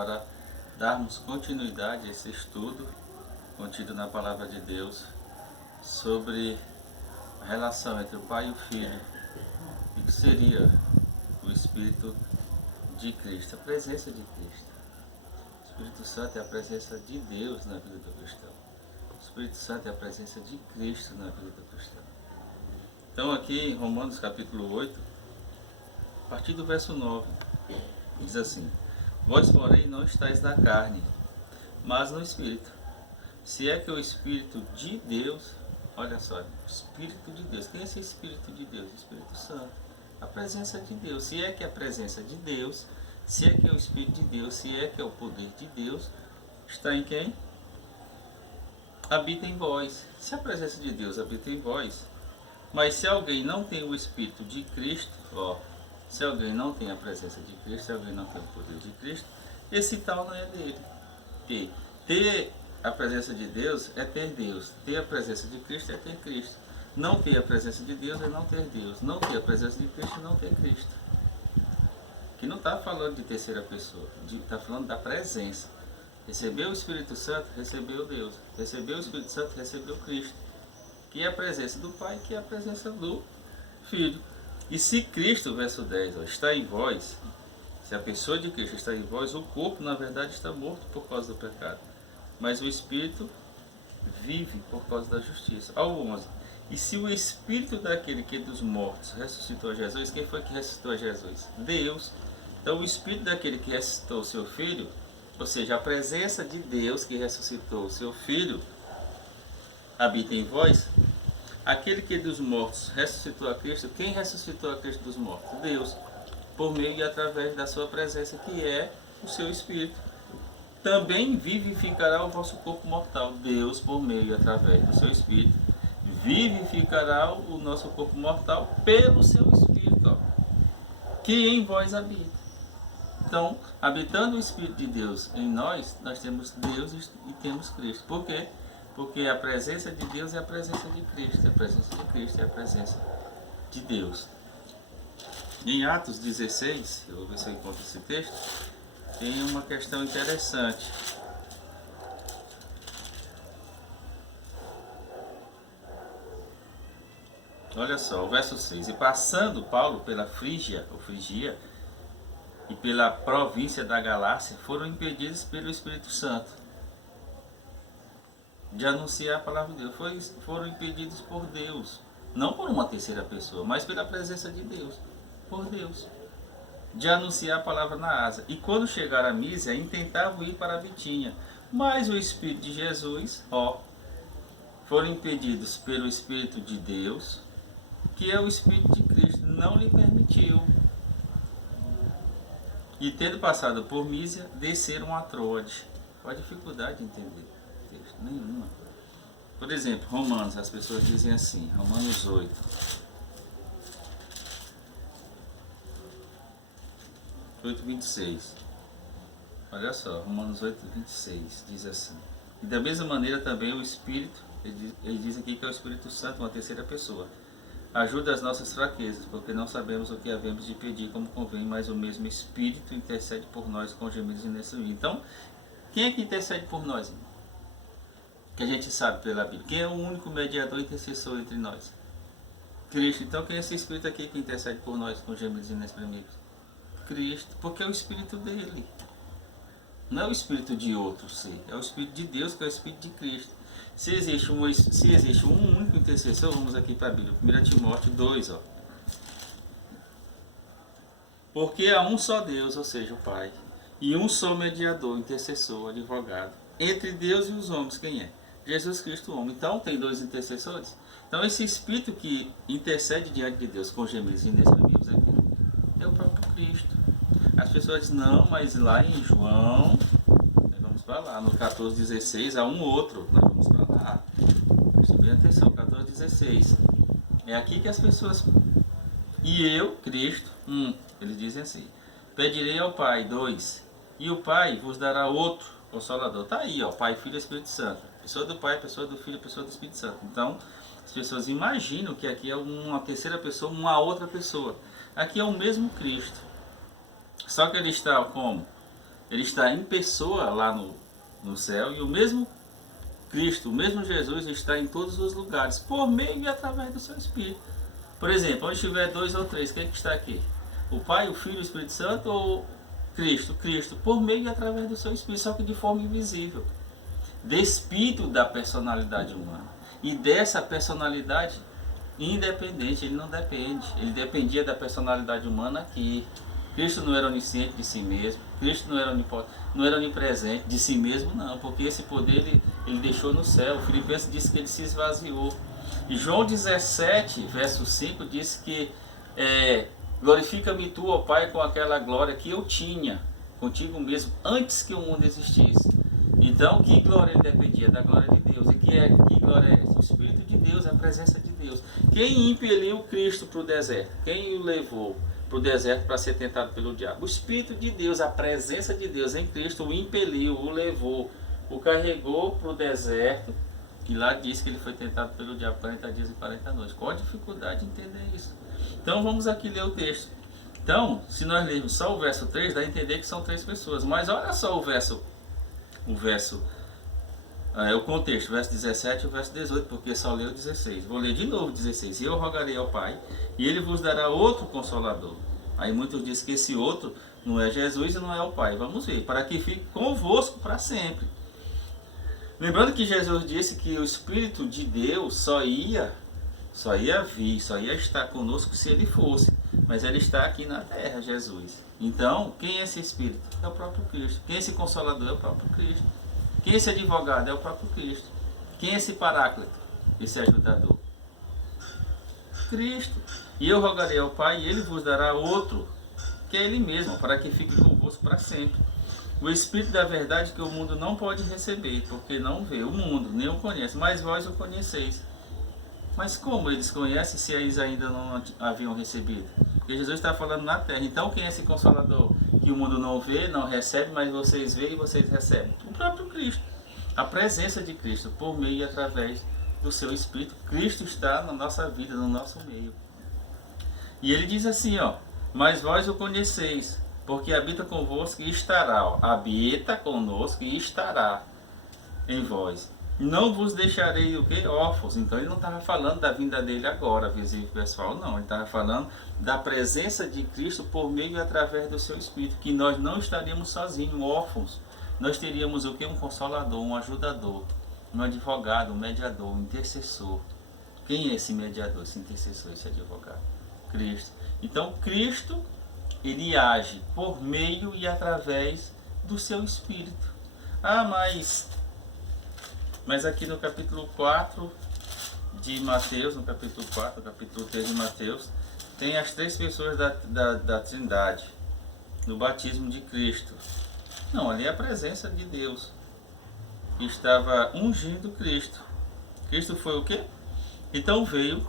para darmos continuidade a esse estudo contido na Palavra de Deus sobre a relação entre o Pai e o Filho e que seria o Espírito de Cristo, a presença de Cristo. O Espírito Santo é a presença de Deus na vida do cristão. O Espírito Santo é a presença de Cristo na vida do cristão. Então aqui em Romanos capítulo 8, a partir do verso 9, diz assim: vós, porém, não estáis na carne, mas no Espírito. Se é que o Espírito de Deus, olha só, Espírito de Deus. Quem é esse Espírito de Deus? O Espírito Santo. A presença de Deus. Se é que é a presença de Deus, se é que é o Espírito de Deus, se é que é o poder de Deus, está em quem? Habita em vós. Se a presença de Deus habita em vós, mas se alguém não tem o Espírito de Cristo, se alguém não tem a presença de Cristo, se alguém não tem o poder de Cristo, esse tal não é dele. Ter a presença de Deus é ter Deus. Ter a presença de Cristo é ter Cristo. Não ter a presença de Deus é não ter Deus. Não ter a presença de Cristo é não ter Cristo. Que não está falando de terceira pessoa, está falando da presença. Recebeu o Espírito Santo, recebeu Deus. Recebeu o Espírito Santo, recebeu Cristo. Que é a presença do Pai, que é a presença do Filho. E se Cristo, verso 10, está em vós, se a pessoa de Cristo está em vós, o corpo na verdade está morto por causa do pecado, mas o Espírito vive por causa da justiça. Ao 11. E se o Espírito daquele que dos mortos ressuscitou a Jesus, quem foi que ressuscitou a Jesus? Deus. Então o Espírito daquele que ressuscitou o seu Filho, ou seja, a presença de Deus que ressuscitou o seu Filho, habita em vós. Aquele que dos mortos ressuscitou a Cristo, quem ressuscitou a Cristo dos mortos? Deus, por meio e através da sua presença, que é o seu Espírito. Também vivificará o vosso corpo mortal. Deus, por meio e através do seu Espírito, vivificará o nosso corpo mortal pelo seu Espírito, que em vós habita. Então, habitando o Espírito de Deus em nós, nós temos Deus e temos Cristo. Por quê? Porque a presença de Deus é a presença de Cristo. A presença de Cristo é a presença de Deus. Em Atos 16, eu vou ver se eu encontro esse texto, tem uma questão interessante. Olha só, o verso 6. E passando Paulo pela Frígia, e pela província da Galácia, foram impedidos pelo Espírito Santo de anunciar a palavra de Deus. Foram impedidos por Deus, não por uma terceira pessoa, mas pela presença de Deus, por Deus, de anunciar a palavra na Ásia. E quando chegaram a Mísia, intentavam ir para a Bitínia, mas o Espírito de Jesus, foram impedidos pelo Espírito de Deus, que é o Espírito de Cristo, não lhe permitiu. E tendo passado por Mísia, desceram a Troade. Qual a dificuldade de entender o texto? Nenhuma. Por exemplo, Romanos, as pessoas dizem assim, Romanos 8. Oito, 26. Olha só, Romanos 8, 26, diz assim. E da mesma maneira também o Espírito, ele diz aqui que é o Espírito Santo, uma terceira pessoa, ajuda as nossas fraquezas, porque não sabemos o que havemos de pedir como convém, mas o mesmo Espírito intercede por nós com gemidos inexprimíveis. Então, quem é que intercede por nós, irmão? Que a gente sabe pela Bíblia. Quem é o único mediador e intercessor entre nós? Cristo. Então, quem é esse Espírito aqui que intercede por nós com gemidos inexprimíveis? Cristo, porque é o Espírito dele. Não é o Espírito de outro ser, é o Espírito de Deus, que é o Espírito de Cristo. Se existe um único intercessor, vamos aqui para a Bíblia, 1 Timóteo 2, Porque há um só Deus, ou seja, o Pai, e um só mediador, intercessor, advogado, entre Deus e os homens, quem é? Jesus Cristo, o homem. Então, tem dois intercessores. Então, esse Espírito que intercede diante de Deus com gemidos inexprimíveis é o próprio Cristo. As pessoas dizem, não, mas lá em João, vamos para lá, no 14,16, há um outro, nós vamos para lá. Preste bem atenção, 14,16. É aqui que as pessoas... E eu, Cristo, eles dizem assim, pedirei ao Pai, 2, e o Pai vos dará outro Consolador. Está aí, Pai, Filho e Espírito Santo. Pessoa do Pai, pessoa do Filho, pessoa do Espírito Santo. Então, as pessoas imaginam que aqui é uma terceira pessoa, uma outra pessoa. Aqui é o mesmo Cristo. Só que ele está como? Ele está em pessoa lá no céu, e o mesmo Cristo, o mesmo Jesus está em todos os lugares, por meio e através do seu Espírito. Por exemplo, onde tiver 2 ou 3, quem é que está aqui? O Pai, o Filho e o Espírito Santo, ou Cristo? Cristo, por meio e através do seu Espírito, só que de forma invisível. Despido da personalidade humana. E dessa personalidade independente, ele não depende. Ele dependia da personalidade humana aqui. Cristo não era onisciente de si mesmo. Cristo não era onipresente de si mesmo, não. Porque esse poder ele deixou no céu. O Filipenses diz que ele se esvaziou. E João 17, verso 5, diz que glorifica-me tu, ó Pai, com aquela glória que eu tinha contigo mesmo antes que o mundo existisse. Então, que glória ele dependia? Da glória de Deus. E que glória é essa? O Espírito de Deus, a presença de Deus. Quem impeliu Cristo para o deserto? Quem o levou para o deserto para ser tentado pelo diabo? O Espírito de Deus, a presença de Deus em Cristo o impeliu, o levou, o carregou para o deserto. E lá diz que ele foi tentado pelo diabo 40 dias e 40 noites. Qual a dificuldade de entender isso? Então vamos aqui ler o texto. Então, se nós lermos só o verso 3, dá a entender que são 3 pessoas. Mas olha só o contexto, o verso 17 e o verso 18, porque só leu o 16. Vou ler de novo o 16. E eu rogarei ao Pai, e ele vos dará outro Consolador. Aí muitos dizem que esse outro não é Jesus e não é o Pai. Vamos ver, para que fique convosco para sempre. Lembrando que Jesus disse que o Espírito de Deus só ia estar conosco se ele fosse. Mas ele está aqui na terra, Jesus. Então, quem é esse Espírito? É o próprio Cristo. Quem é esse Consolador? É o próprio Cristo. Quem é esse advogado? É o próprio Cristo. Quem é esse Paráclito? Esse ajudador? Cristo. E eu rogarei ao Pai, e ele vos dará outro, que é ele mesmo, para que fique convosco para sempre. O Espírito da verdade que o mundo não pode receber, porque não vê o mundo, nem o conhece, mas vós o conheceis. Mas como eles conhecem se eles ainda não haviam recebido? Porque Jesus está falando na terra. Então quem é esse Consolador? Que o mundo não vê, não recebe, mas vocês veem e vocês recebem. O próprio Cristo. A presença de Cristo, por meio e através do seu Espírito. Cristo está na nossa vida, no nosso meio. E ele diz assim, mas vós o conheceis, porque habita convosco e estará. Habita conosco e estará em vós. Não vos deixarei o quê? Órfãos. Então ele não estava falando da vinda dele agora, visível pessoal, não. Ele estava falando da presença de Cristo por meio e através do seu Espírito, que nós não estaríamos sozinhos, órfãos. Nós teríamos o quê? Um Consolador, um ajudador, um advogado, um mediador, um intercessor. Quem é esse mediador, esse intercessor, esse advogado? Cristo. Então Cristo, ele age por meio e através do seu Espírito. Mas aqui no capítulo 4 de Mateus, no capítulo 4, no capítulo 3 de Mateus, tem as 3 pessoas da Trindade, no batismo de Cristo. Não, ali é a presença de Deus, que estava ungindo Cristo. Cristo foi o quê? Então veio,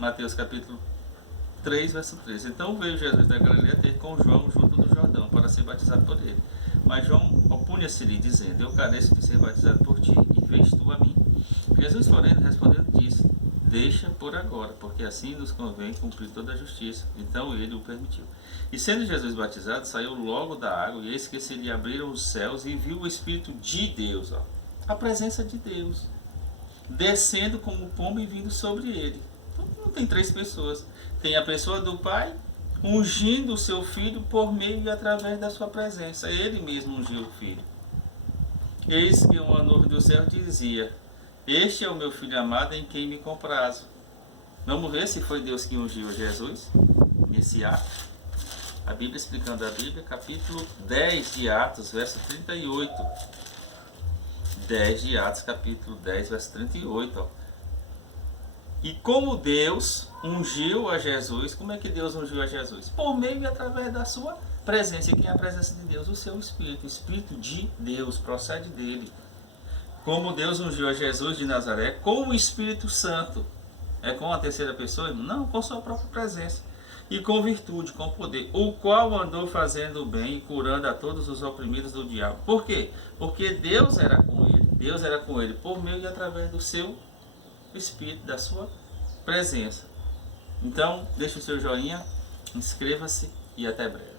Mateus capítulo 3, verso 13. Então veio Jesus da Galileia ter com João junto do Jordão, para ser batizado por ele. Mas João opunha-se-lhe, dizendo, eu careço de ser batizado por ti, e vens tu a mim. Jesus, porém, respondendo, disse, deixa por agora, porque assim nos convém cumprir toda a justiça. Então ele o permitiu. E sendo Jesus batizado, saiu logo da água, e eis que se lhe abriram os céus, e viu o Espírito de Deus, a presença de Deus, descendo como pombo e vindo sobre ele. Então não tem 3 pessoas. Tem a pessoa do Pai, ungindo o seu Filho por meio e através da sua presença. Ele mesmo ungiu o Filho. Eis que uma nuvem do céu dizia, este é o meu Filho amado em quem me comprazo. Vamos ver se foi Deus que ungiu Jesus nesse ato. A Bíblia explicando a Bíblia, capítulo 10 de Atos, verso 38. 10 de Atos, capítulo 10, verso 38. E como Deus ungiu a Jesus, como é que Deus ungiu a Jesus? Por meio e através da sua presença. E quem é a presença de Deus? O seu Espírito. O Espírito de Deus procede dele. Como Deus ungiu a Jesus de Nazaré com o Espírito Santo. É com a terceira pessoa? Não, com sua própria presença. E com virtude, com poder. O qual andou fazendo o bem e curando a todos os oprimidos do diabo. Por quê? Porque Deus era com ele. Deus era com ele por meio e através do seu Espírito, da sua presença. Então, deixe o seu joinha, inscreva-se e até breve.